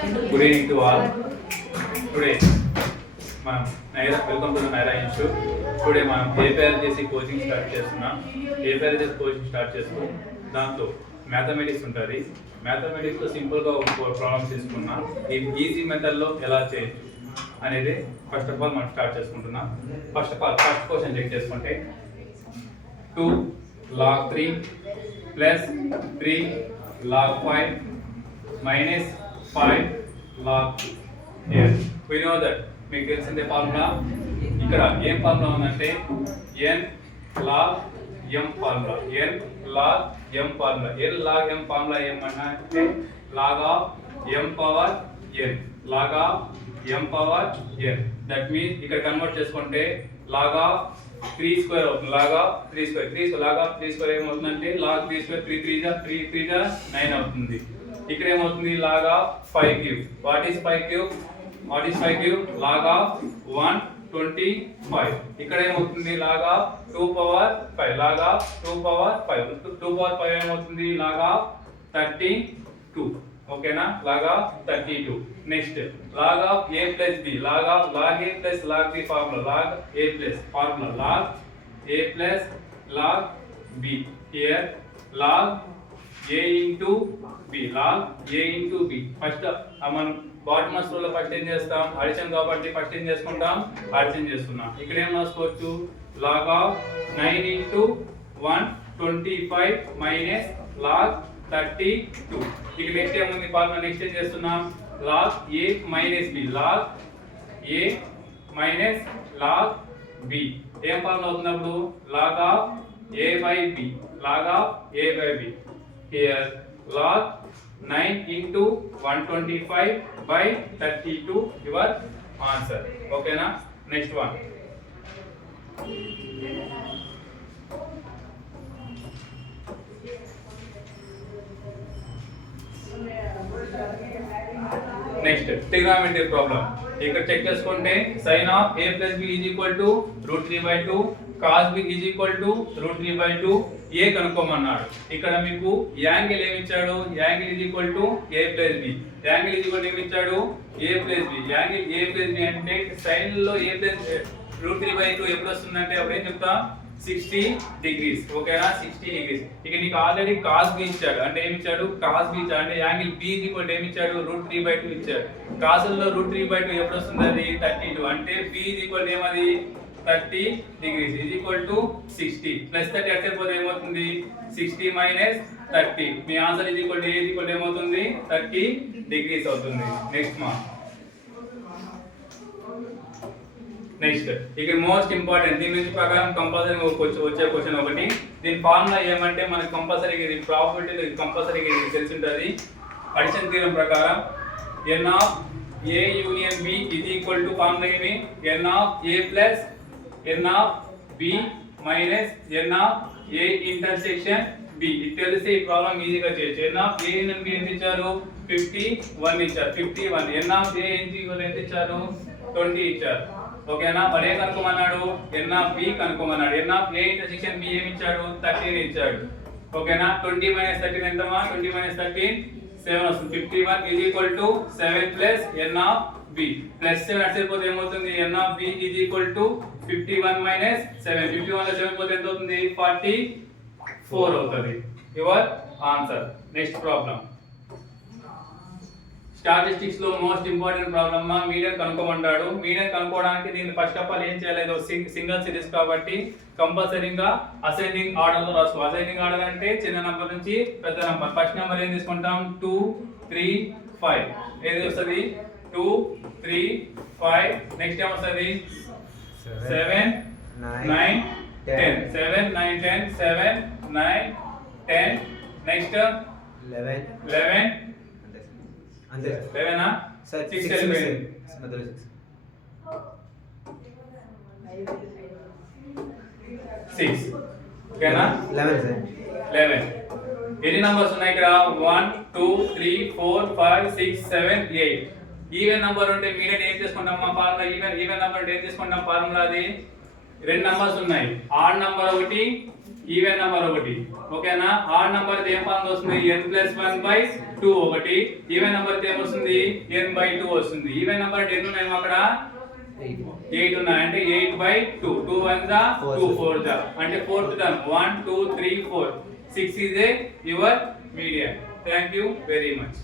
Good evening to all. Today, welcome to the Naira Institute. Today, APLJC coaching start చేస్తున్నాం. APLJC coaching start చేస్తూ దాంతో mathematics ఉంటుంది. Mathematics లో simple గా ఒక ప్రాబ్లమ్స్ తీసుకున్నా ఈ ఈజీ మెథడ్ లో ఎలా చేయొచ్చు అనేది ఫస్ట్ ఆఫ్ ఆల్ మనం స్టార్ట్ చేసుకుంటున్నాం. ఫస్ట్ క్వశ్చన్ చెక్ చేసుకుంటే 2 log 3 plus 3 log 5 minus 5 log 2. Here we know that మీకు తెలిసిందే ఫార్ములా. ఇక్కడ ఏం ఫార్ములా ఉందంటే n log m formula. n log m formula. n log m formula ఏమన్నా log of m power n. log of m power n. That means ఇక్కడ convert చేసుకుంటే log of 3 square అవుతుంది. log of 3 square log of 3 square ఏమవుతుందంటే log 3 square 3 3 जा 9 అవుతుంది. ఇక్కడ ఏమవుతుంది log of 5 cube. What is 5 cube? log of 125. ఇక్కడ ఏమవుతుంది log of 2 power 5. log of 2 power 5. 2 power 5 ఏమవుతుంది log of 32. ఓకేనా? log of 32. Next log of a plus b. log a plus log b formula. log a plus formula log a plus log b. here log a into b. log a into b. First మనం bottom most లో first ఏం చేస్తాం? Addition కాబట్టి first ఏం చేసుకుంటాం? Addition చేస్తున్నాం. ఇక్కడ ఏం రాసుకోవచ్చు? log of 9 into 125 minus log 32. ఇక నెక్స్ట్ ఏముంది ఫార్ములా? నెక్స్ట్ ఏం చేస్తున్నాం? log a minus b. log a minus log b. ఏం ఫార్ములా అవుతున్నప్పుడు log of a by b. log of a by b. here log 9 into 125 by 32 your answer. ఓకేనా? Next one next trigonometry problem. ఇక్కడ check చేసుకుంటే sin of a plus b is equal to √3/2, cos b is equal to √3/2. a కనుక్కోమన్నాడు. ఇక్కడ మీకు angle ఏమి ఇచ్చాడు? Angle is equal to a plus b. Angle is equal to ఏమి ఇచ్చాడు? a plus b. Angle a plus b అంటే sin లో a plus √3/2 ఎప్పుడు వస్తుందంటే అప్పుడు ఏం చెప్తా? 60 degrees. ఓకేనా? 60 degrees. ఇక నీకు ఆల్రెడీ cos b ఇచ్చాడు. అంటే ఏమి ఇచ్చాడు? cos b ఇచ్చాడు. అంటే angle b is equal to ఏమి ఇచ్చాడు? √3/2 ఇచ్చాడు. cos లో √3/2 ఎప్పుడు వస్తుంది? అది 32. అంటే b is equal to ఏమది? 30 degrees is equal to 60 plus 30 అంటే పోతే ఏమవుతుంది? 60 minus 30. Me answer is equal to a is equal to ఏమవుతుంది? 30 degrees అవుతుంది. నెక్స్ట్ ఇక్కడ మోస్ట్ ఇంపార్టెంట్ దీని నుంచి ప్రకారం కంపల్సరీ వచ్చే క్వశ్చన్ ఒకటి. దీని ఫార్ములా ఏమంటే మనకి కంపల్సరీగా ఇది ప్రాబబిలిటీ కంపల్సరీగా ఇది తెలిసి ఉంటుంది. అడిషన్ థియరం ప్రకారం n of a union b is equal to formula ఏమి? n of a plus n of b minus n of a intersection b. ఇది తెలిస్తే ఈ ప్రాబ్లం ఈజీగా చేయొచ్చు. n of a union b ఎంత ఇచ్చారు? 51 ఇచ్చారు. 51. n of a ఎంత ఇచ్చారు? 20 ఇచ్చారు. ఓకేనా? మరి ఏం కనుక్కోమన్నాడు? n of b కనుక్కోమన్నాడు. n of a intersection b ఏమి ఇచ్చాడు? 13 ఇచ్చాడు. ఓకేనా? 20 minus 13 ఎంతమా? 20 minus 13 7 వస్తుంది. 51 is equal to 7 plus n of b. plus 7 అటు పోతే ఏమవుతుంది? n of b is equal to 51 minus 7. 51 లో 7 పోతే ఎంత అవుతుంది? 44 అవుతుంది. Your answer. Next problem statistics లో మోస్ట్ ఇంపార్టెంట్ ప్రాబ్లమ్ మీడియన్ కనుక్కోమంటాడు. మీడియన్ కనుక్కోవడానికి దీన్ని ఫస్ట్ ఆఫ్ ఆల్ ఏం చేయలేదు? సింగిల్ సిరీస్ కాబట్టి కంపల్సరీగా అసెండింగ్ ఆర్డర్ లో రాసుకో. అసెండింగ్ ఆర్డర్ అంటే చిన్న నంబర్ నుంచి పెద్ద నంబర్. ఫస్ట్ నెంబర్ ఏం తీసుకుంటాం? 2 3 5. ఏది వస్తుంది? 2 3 5. నెక్స్ట్ ఏం వస్తుంది? 7 9 10. 7 9 10 7 9 10. నెక్స్ట్ 11 అంతే 11 సార్ 6 వెళ్ళిపోయింది. మధ్యలో 6 ఓకేనా? 11 సార్ 11. ఎన్ని నంబర్స్ ఉన్నాయి ఇక్కడ? 1 2 3 4 5 6 7 8. ఈవెన్ నంబర్ ఉంటే మీడియన్ ఏం చేసుకుంటాం? మా ఫార్ములా ఈవెన్ నంబర్ ఉంటే ఏం చేసుకుంటాం? ఫార్ములా అది రెండు నంబర్స్ ఉన్నాయి. ఆడ్ నంబర్ ఒకటి ఈవెన్ నంబర్ ఒకటి ఓకేనా. ఆడ్ నంబర్ ఏం ఫార్మ్ వస్తుంది n+1/2 ఒకటి, ఈవెన్ నంబర్ ఏమొస్తుంది n/2 వస్తుంది. ఈవెన్ నంబర్ ఎన్ని ఉన్నాయి అక్కడ 8 ఉన్నాయి అంటే 8/2, 2 1 जा 2 4 जा అంటే fourth term 1 2 3 4 6 is a your median. Thank you very much.